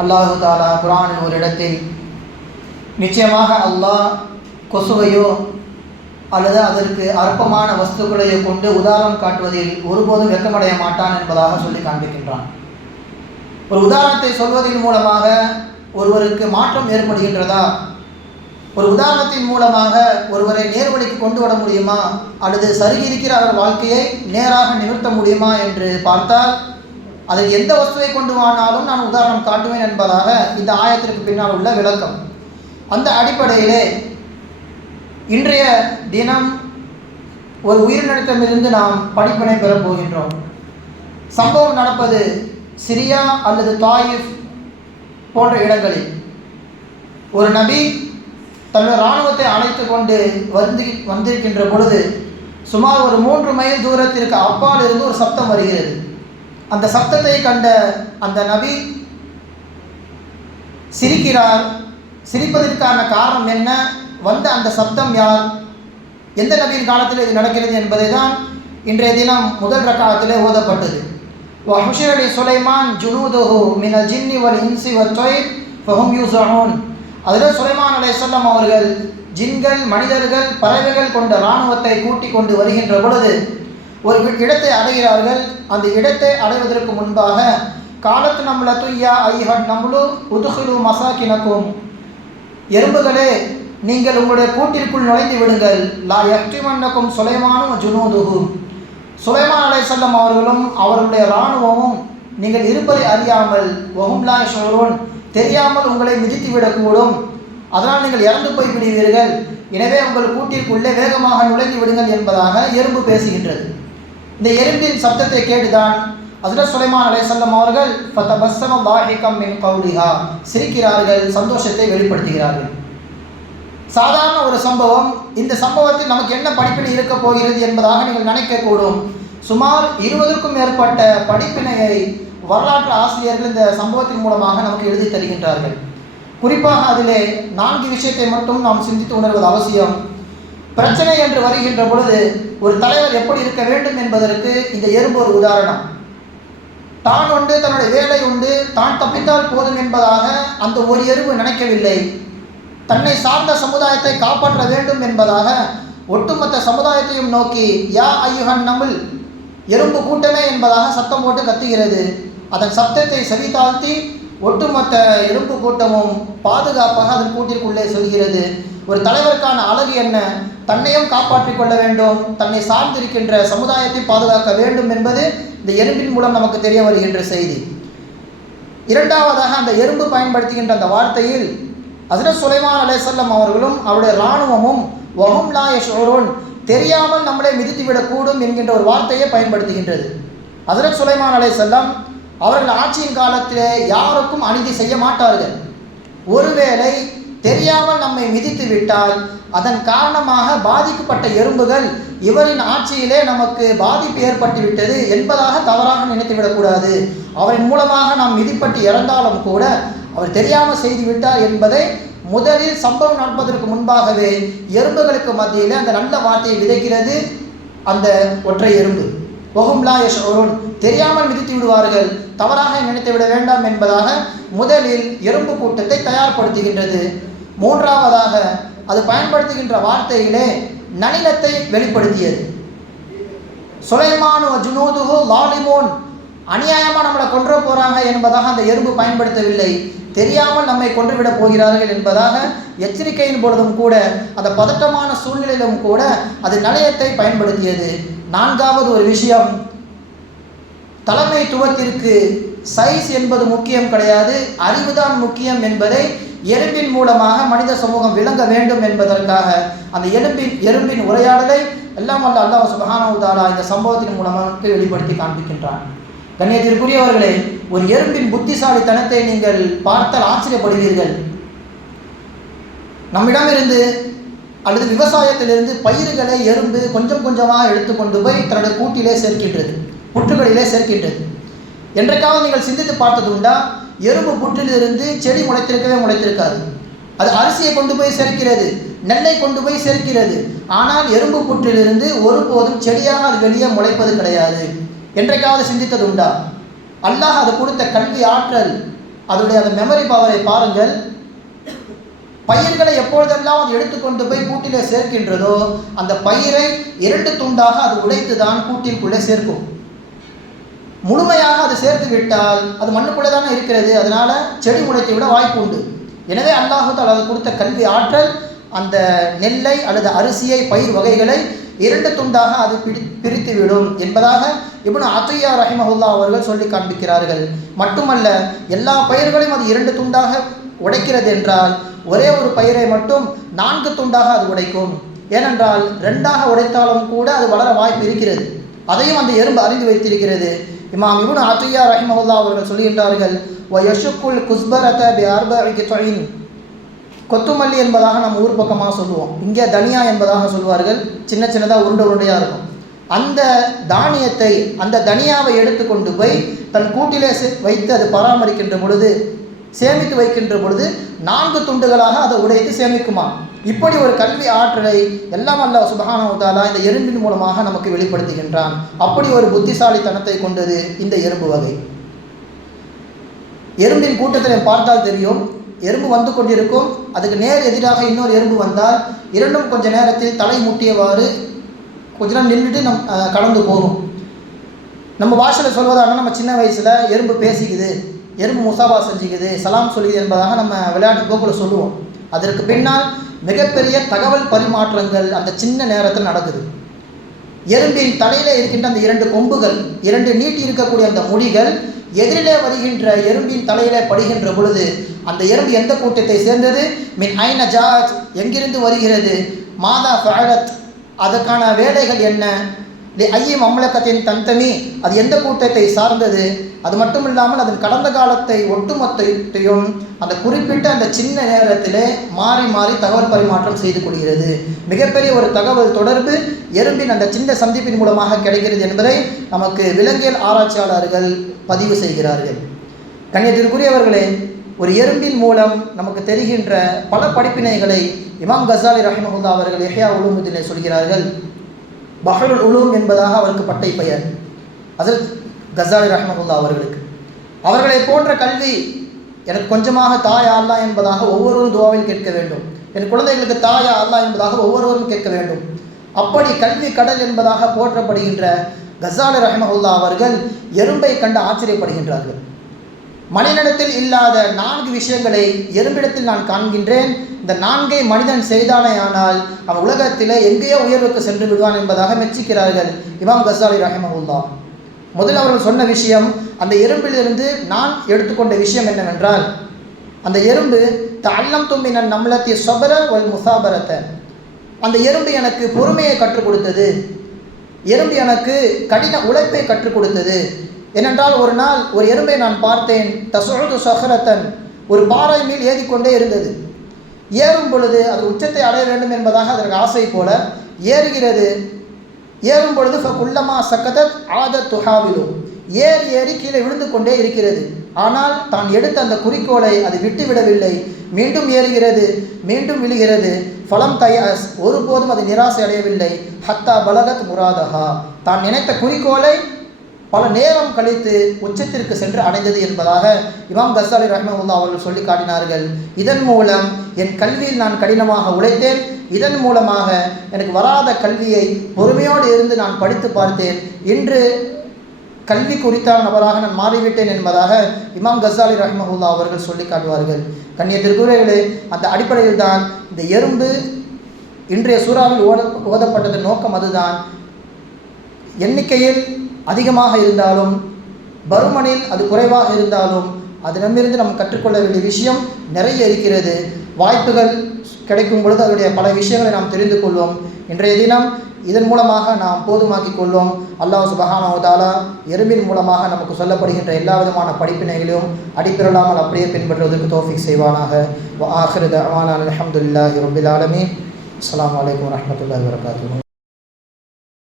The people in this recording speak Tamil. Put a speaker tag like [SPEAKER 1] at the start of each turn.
[SPEAKER 1] அல்லாஹு தாலா குரானின் ஒரு இடத்தில் நிச்சயமாக அல்லாஹ் கொசுவையோ அல்லது அதற்கு அற்பமான வஸ்துக்களையோ கொண்டு உதாரணம் காட்டுவதில் ஒருபோதும் வெக்கமடைய மாட்டான் என்பதாக சொல்லி காண்பிக்கின்றான். ஒரு உதாரணத்தை சொல்வதன் மூலமாக ஒருவருக்கு மாற்றம் ஏற்படுகின்றதா? ஒரு உதாரணத்தின் மூலமாக ஒருவரை நேர்வழிக்கு கொண்டு வர முடியுமா? அல்லது சருகியிருக்கிற அவர் வாழ்க்கையை நேராக நிறுத்த முடியுமா என்று பார்த்தால் அதில் எந்த வஸ்துவை கொண்டு வானாலும் நான் உதாரணம் காட்டுவேன் என்பதாக இந்த ஆயத்திற்கு பின்னால் உள்ள விளக்கம். அந்த அடிப்படையிலே இன்றைய தினம் ஒரு உயிரினத்திடமிருந்து நாம் படிப்பினை பெறப் போகின்றோம். சம்பவம் நடப்பது சிரியா அல்லது தாயிஃப் போன்ற இடங்களில். ஒரு நபி தன்னுடைய இராணுவத்தை அழைத்து கொண்டு வந்து வந்திருக்கின்ற பொழுது சுமார் ஒரு மூன்று மைல் தூரத்திற்கு அப்பால் இருந்து ஒரு சப்தம் வருகிறது. அந்த சப்தத்தை கண்ட அந்த நபி சிரிக்கிறார். சிரிப்பதற்கான காரணம் என்ன? வந்த அந்த சப்தம் யார்? எந்த நபியின் காலத்தில் இது நடக்கிறது என்பதை தான் இன்றைய தினம் முதல் ரக்காலத்தில் ஓதப்பட்டது. வஹுஷரடி சுலைமான் ஜுனூதுஹு மின ஜின்னி வல் இன்சி வற்றொய் ஃபஹும் யூசஹூன் அதில் சுலைமான் அலையம் அவர்கள் ஜின்கள் மனிதர்கள் பறவைகள் கொண்ட இராணுவத்தை கூட்டிக் கொண்டு வருகின்ற பொழுது ஒரு இடத்தை அடைகிறார்கள். அந்த இடத்தை அடைவதற்கு முன்பாக காலத்து நம்மள துய்யா ஐஹட் நம்மளு உதுகுலு மசாக்கினக்கும் எறும்புகளே நீங்கள் உங்களுடைய கூட்டிற்குள் நுழைந்து விடுங்கள். லா யக்டிமன்னக்கும் சுலைமானும் ஜுனூதுகு சுலைமான் அலைசல்லம் அவர்களும் அவர்களுடைய இராணுவமும் நீங்கள் இருப்பதை அறியாமல் ஒஹும்லா ஷோரோன் தெரியாமல் உங்களை மிதித்து விடக்கூடும். அதனால் நீங்கள் இறந்து போய் விடுவீர்கள். எனவே உங்கள் கூட்டிற்குள்ளே வேகமாக நுழைந்து விடுங்கள் என்பதாக எறும்பு பேசுகின்றது. இந்த எறும்பின் சப்தத்தை கேட்டுதான் ஹசரத் சுலைமான் அலைசல்லம் அவர்கள் ஃபத்தபஸ்ஸம பாஹிகம் மின் கௌரிகா சிரிக்கிறார்கள் சந்தோஷத்தை வெளிப்படுத்துகிறார்கள். சாதாரண ஒரு சம்பவம் இந்த சம்பவத்தில் நமக்கு என்ன படிப்பினை இருக்க போகிறது என்பதாக நீங்கள் நினைக்கக்கூடும். சுமார் இருபதுக்கும் மேற்பட்ட படிப்பினையை வரலாற்று ஆசிரியர்கள் இந்த சம்பவத்தின் மூலமாக நமக்கு எழுதி தருகின்றார்கள். குறிப்பாக அதிலே நான்கு விஷயத்தை மட்டும் நாம் சிந்தித்து உணர்வது அவசியம். பிரச்சனை என்று வருகின்ற பொழுது ஒரு தலைவர் எப்படி இருக்க வேண்டும் என்பதற்கு இந்த எறும்பு ஒரு உதாரணம். தான் உண்டு தன்னுடைய வேலை உண்டு தான் தப்பித்தால் போதும் என்பதாக அந்த ஒரு எறும்பு நினைக்கவில்லை. தன்னை சார்ந்த சமுதாயத்தை காப்பாற்ற வேண்டும் என்பதாக ஒட்டுமொத்த சமுதாயத்தையும் நோக்கி யா ஐயுகன் நமிழ் எறும்பு கூட்டமே என்பதாக சத்தம் போட்டு கத்துகிறது. அதன் சத்தத்தை செவி தாழ்த்தி ஒட்டுமொத்த எறும்பு கூட்டமும் பாதுகாப்பாக அதன் கூட்டிற்குள்ளே செல்கிறது. ஒரு தலைவருக்கான அழகு என்ன? தன்னையும் காப்பாற்றிக் கொள்ள வேண்டும். தன்னை சார்ந்திருக்கின்ற சமுதாயத்தை பாதுகாக்க வேண்டும் என்பது இந்த எறும்பின் மூலம் நமக்கு தெரிய வருகின்ற செய்தி. இரண்டாவதாக அந்த எறும்பு பயன்படுத்துகின்ற அந்த வார்த்தையில் ஹசரத் சுலைமான் அலேசல்லம் அவர்களும் அவருடைய இராணுவமும் வஹும் லா யஷோரோன் தெரியாமல் நம்மளை மிதித்துவிடக்கூடும் என்கின்ற ஒரு வார்த்தையை பயன்படுத்துகின்றது. ஹசரத் சுலைமான் அலேசல்லம் அவர்கள் ஆட்சியின் காலத்திலே யாருக்கும் அநீதி செய்ய மாட்டார்கள். ஒருவேளை தெரியாமல் நம்மை மிதித்து விட்டால் அதன் காரணமாக பாதிக்கப்பட்ட எறும்புகள் இவரின் ஆட்சியிலே நமக்கு பாதிப்பு ஏற்பட்டுவிட்டது என்பதாக தவறாக நினைத்துவிடக்கூடாது. அவரின் மூலமாக நாம் மிதிப்பட்டு இறந்தாலும் கூட அவர் தெரியாமல் செய்து விட்டார் என்பதை முதலில் சம்பவம் நடப்பதற்கு முன்பாகவே எறும்புகளுக்கு மத்தியில் அந்த நல்ல வார்த்தையை விதைக்கிறது அந்த ஒற்றை எறும்பு. ஒகும்லா யஷ் அருண் தெரியாமல் மிதித்து விடுவார்கள். தவறாக நினைத்து விட வேண்டாம் என்பதாக முதலில் எறும்பு கூட்டத்தை தயார்படுத்துகின்றது. மூன்றாவதாக அது பயன்படுத்துகின்ற வார்த்தையிலே நனிலத்தை வெளிப்படுத்தியது. சுலைமானு ஜுனூதுகு லாலிமோன் அநியாயமாக நம்மளை கொன்று போகிறாங்க என்பதாக அந்த எறும்பு பயன்படுத்தவில்லை. தெரியாமல் நம்மை கொன்றுவிடப் போகிறார்கள் என்பதாக எச்சரிக்கையின் பொழுதும் கூட அந்த பதட்டமான சூழ்நிலையிலும் கூட அது நலையத்தை பயன்படுத்தியது. நான்காவது ஒரு விஷயம் தலைமைத்துவத்திற்கு சைஸ் என்பது முக்கியம் கிடையாது அறிவுதான் முக்கியம் என்பதை எறும்பின் மூலமாக மனித சமூகம் விளங்க வேண்டும் என்பதற்காக அந்த எலும்பின் எறும்பின் உரையாடலை எல்லாம் வல்ல அல்லாஹ் சுபஹானஹு இந்த சம்பவத்தின் மூலமாக வெளிப்படுத்தி காண்பிக்கின்றான். கண்ணியத்திற்குரியவர்களே ஒரு எறும்பின் புத்திசாலித்தனத்தை நீங்கள் பார்த்தால் ஆச்சரியப்படுவீர்கள். நம்மிடமிருந்து அல்லது விவசாயத்திலிருந்து பயிர்களை எறும்பு கொஞ்சம் கொஞ்சமாக எடுத்துக்கொண்டு போய் தன்னுடைய கூட்டிலே சேர்க்கின்றது புற்றுகளிலே சேர்க்கின்றது. என்றைக்காவது நீங்கள் சிந்தித்து பார்த்தது உண்டா? எறும்பு புற்றிலிருந்து செடி முளைத்திருக்கவே முளைத்திருக்காது. அது அரிசியை கொண்டு போய் சேர்க்கிறது நெல்லை கொண்டு போய் சேர்க்கிறது. ஆனால் எறும்பு புற்றிலிருந்து ஒருபோதும் செடியாக அது வெளியே முளைப்பது கிடையாது. என்றைக்காவது சிந்தித்தது உண்டா? அல்லாஹ் அது கொடுத்த கல்வி ஆற்றல் அதனுடைய அந்த மெமரி பவரை பாருங்கள். பயிர்களை எப்பொழுதெல்லாம் அது எடுத்துக்கொண்டு போய் கூட்டிலே சேர்க்கின்றதோ அந்த பயிரை இரண்டு துண்டாக அது உடைத்து தான் கூட்டிற்குள்ளே சேர்க்கும். முழுமையாக அது சேர்த்து விட்டால் அது மண்ணுக்குள்ளே தானே இருக்கிறது. அதனால் செடி முளைத்து விட வாய்ப்பு உண்டு. எனவே அல்லாஹால் தாலா அது கொடுத்த கல்வி ஆற்றல் அந்த நெல்லை அல்லது அரிசியை பயிர் வகைகளை இரண்டு துண்டாக அது பிடி பிரித்து விடும் என்பதாக இவனு அத்தையா ரஹிமஹுல்லா அவர்கள் சொல்லி காண்பிக்கிறார்கள். மட்டுமல்ல எல்லா பயிர்களையும் அது இரண்டு துண்டாக உடைக்கிறது என்றால் ஒரே ஒரு பயிரை மட்டும் நான்கு துண்டாக அது உடைக்கும். ஏனென்றால் ரெண்டாக உடைத்தாலும் கூட அது வளர வாய்ப்பு இருக்கிறது. அதையும் அந்த எறும்பு அறிந்து வைத்திருக்கிறது. இமாம் இப்னு அத்தையா ரஹிமஹுல்லா அவர்கள் சொல்கின்றார்கள் வ யஷுக்குல் குஸ்பரத பி அர்பஇ கொத்துமல்லி என்பதாக நம்ம ஊர் பக்கமாக சொல்லுவோம். இங்கே தனியா என்பதாக சொல்வார்கள். சின்ன சின்னதாக உருண்டை உருண்டையாக இருக்கும். அந்த தானியத்தை அந்த தனியாவை எடுத்துக்கொண்டு போய் தன் கூட்டிலே வைத்து அது பராமரிக்கின்ற பொழுது சேமித்து வைக்கின்ற பொழுது நான்கு துண்டுகளாக அதை உடைத்து சேமிக்குமா இப்படி ஒரு கல்வி ஆற்றலை எல்லாம் அல்ல சுபஹானஹு இந்த எறும்பின் மூலமாக நமக்கு வெளிப்படுத்துகின்றான். அப்படி ஒரு புத்திசாலித்தனத்தை கொண்டது இந்த எறும்பு வகை. எறும்பின் கூட்டத்தில் பார்த்தால் தெரியும். எறும்பு வந்து கொண்டிருக்கும். அதுக்கு நேர் எதிராக இன்னொரு எறும்பு வந்தால் இரண்டும் கொஞ்ச நேரத்தில் தலை முட்டியவாறு கொஞ்ச நேரம் நின்றுட்டு நம் கடந்து போகும். நம்ம பாஷையில் சொல்வதாக நம்ம சின்ன வயசில் எறும்பு பேசிக்குது எறும்பு முசாபா செஞ்சுக்குது சலாம் சொல்லிது என்பதாக நம்ம விளையாட்டு போக்கில் சொல்லுவோம். அதற்கு பின்னால் மிகப்பெரிய தகவல் பரிமாற்றங்கள் அந்த சின்ன நேரத்தில் நடக்குது. எறும்பின் தலையில் இருக்கின்ற அந்த இரண்டு கொம்புகள் இரண்டு நீட்டி இருக்கக்கூடிய அந்த முடிகள் எதிரிலே வருகின்ற எறும்பின் தலையிலே படுகின்ற பொழுது அந்த எறும்பு எந்த கூட்டத்தை சேர்ந்தது? மின் ஐன ஜாத் எங்கிருந்து வருகிறது? மாதா ஃபஅலத் அதற்கான வேலைகள் என்ன? ஐயம் அமலக்கத்தின் தந்தமி அது எந்த கூட்டத்தை சார்ந்தது? அது மட்டும் இல்லாமல் அதன் கடந்த காலத்தை ஒட்டுமொத்தத்தையும் அந்த குறிப்பிட்ட அந்த சின்ன நேரத்திலே மாறி மாறி தகவல் பரிமாற்றம் செய்து கொள்கிறது. மிகப்பெரிய ஒரு தகவல் தொடர்பு எறும்பின் அந்த சின்ன சந்திப்பின் மூலமாக கிடைக்கிறது என்பதை நமக்கு விலங்கியல் ஆராய்ச்சியாளர்கள் பதிவு செய்கிறார்கள். கண்ணியத்திற்குரியவர்களே ஒரு எறும்பின் மூலம் நமக்கு தெரிகின்ற பல படிப்பினைகளை இமாம் கசாலி ரஹிமஹுல்லா அவர்கள் எஹியா உலூமுத்திலே சொல்கிறார்கள். பஹருல் உலூம் என்பதாக அவருக்கு பட்டை பெயர். அதில் கசாலி ரஹ்மகுல்லா அவர்களுக்கு. அவர்களை போன்ற கல்வி எனக்கு கொஞ்சமாக தாயா அல்லா என்பதாக ஒவ்வொருவரும் துவாவில் கேட்க வேண்டும். என் குழந்தைகளுக்கு தாயா அல்லா என்பதாக ஒவ்வொருவரும் கேட்க வேண்டும். அப்படி கல்வி கடல் என்பதாக போற்றப்படுகின்ற கசாலி ரஹ்மகுல்லா அவர்கள் எறும்பை கண்டு ஆச்சரியப்படுகின்றார்கள். மனிதனிடத்தில் இல்லாத நான்கு விஷயங்களை எறும்பிடத்தில் நான் காண்கின்றேன். இந்த நான்கை மனிதன் செய்தானேயானால் அவன் உலகத்தில் எங்கேயோ உயர்வுக்கு சென்று விடுவான் என்பதாக மெச்சிக்கிறார்கள் இமாம் கசாலி ரஹமகுல்லா முதல் அவர்கள் சொன்ன விஷயம் அந்த எறும்பிலிருந்து நான் எடுத்துக்கொண்ட விஷயம் என்னவென்றால் அந்த எறும்பு த தல்லம் தும்பினன் நம்மளத்தி சொபர ஒல் முசாபரத்தை அந்த எறும்பு எனக்கு பொறுமையை கற்றுக் கொடுத்தது. எறும்பு எனக்கு கடின உழைப்பை கற்றுக் கொடுத்தது. ஏனென்றால் ஒரு நாள் ஒரு எறும்பை நான் பார்த்தேன் தசோது சஹரத்தன் ஒரு பாறை மேல் ஏறிக்கொண்டே இருந்தது. ஏறும் பொழுது அது உச்சத்தை அடைய வேண்டும் என்பதாக அதற்கு ஆசை போல ஏறுகிறது. ஏறும் பொழுது உள்ளமா சக்கதத் ஆத துஹாவிலோ. ஏறி ஏறி கீழே விழுந்து கொண்டே இருக்கிறது. ஆனால் தான் எடுத்த அந்த குறிக்கோளை அது விட்டுவிடவில்லை மீண்டும் ஏறுகிறது மீண்டும் விழுகிறது. ஃபலம் தயாஸ் ஒருபோதும் அது நிராசை அடையவில்லை. ஹத்தா பலகத் முராதஹா. தான் நினைத்த குறிக்கோளை பல நேரம் கழித்து உச்சத்திற்கு சென்று அடைந்தது என்பதாக இமாம் கசாலி ரஹ்மவுல்லா அவர்கள் சொல்லி காட்டினார்கள். இதன் மூலம் என் கல்வியில் நான் கடினமாக உழைத்தேன். இதன் மூலமாக எனக்கு வராத கல்வியை பொறுமையோடு இருந்து நான் படித்து பார்த்தேன். இன்று கல்வி குறித்தான நபராக நான் மாறிவிட்டேன் என்பதாக இமாம் கசாலி ரஹ்மஹுல்லா அவர்கள் சொல்லி காட்டுவார்கள். கண்ணியத்திற்குரியவர்களே அந்த அடிப்படையில் தான் இந்த எறும்பு இன்றைய சூறாவில் ஓத ஓதப்பட்டதன் நோக்கம் அதுதான். எண்ணிக்கையில் அதிகமாக இருந்தாலும் பருமனில் அது குறைவாக இருந்தாலும் அது நம்மிருந்து நாம் கற்றுக்கொள்ள வேண்டிய விஷயம் நிறைய இருக்கிறது. வாய்ப்புகள் கிடைக்கும் பொழுது அதனுடைய பல விஷயங்களை நாம் தெரிந்து கொள்வோம். இன்றைய தினம் இதன் மூலமாக நாம் போதுமாக்கிக் கொள்வோம். அல்லாஹ் சுபஹானாவதாலா எறும்பின் மூலமாக நமக்கு சொல்லப்படுகின்ற எல்லா விதமான படிப்பினைகளையும் அடிப்பிரலாமல் அப்படியே பின்பற்றுவதற்கு தோஃபிக் செய்வானாக. ஆஹிரத் தஅவானா அலமதுல்லாஹி ரப்பில் ஆலமி அஸ்லாம் வலைக்கம் வரஹ்மத்துல்லாஹி வபரகாத்துஹு.